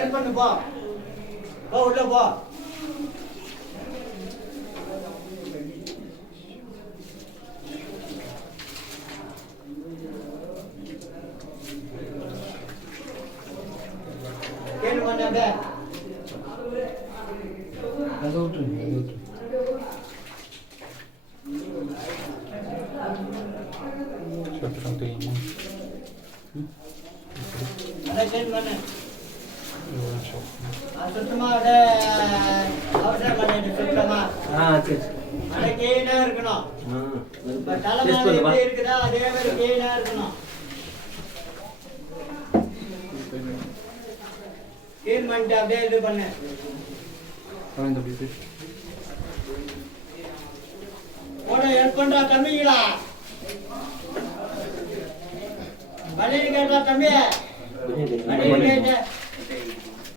Help பண்ணு போ உள்ள போ. கேளு பண்ணாத அதை விட்டுருங்க. தெரியுமா அதை சேஞ்ச் பண்ணு. சுத்தமா அவசரம் பண்ணிட்டு சுத்தமா சரி அதை கிளீனா இருக்கணும். தலைமாரி எப்படி இருக்குதா அதே மாதிரி கிளீனா இருக்கணும். கிளீன் பண்ணிட்டு அப்படியே இது பண்ணு. போட ஹெல்ப் பண்றா தம்பிங்களா. வழியில் கேட்டா தம்பி வழியில் கேட்ட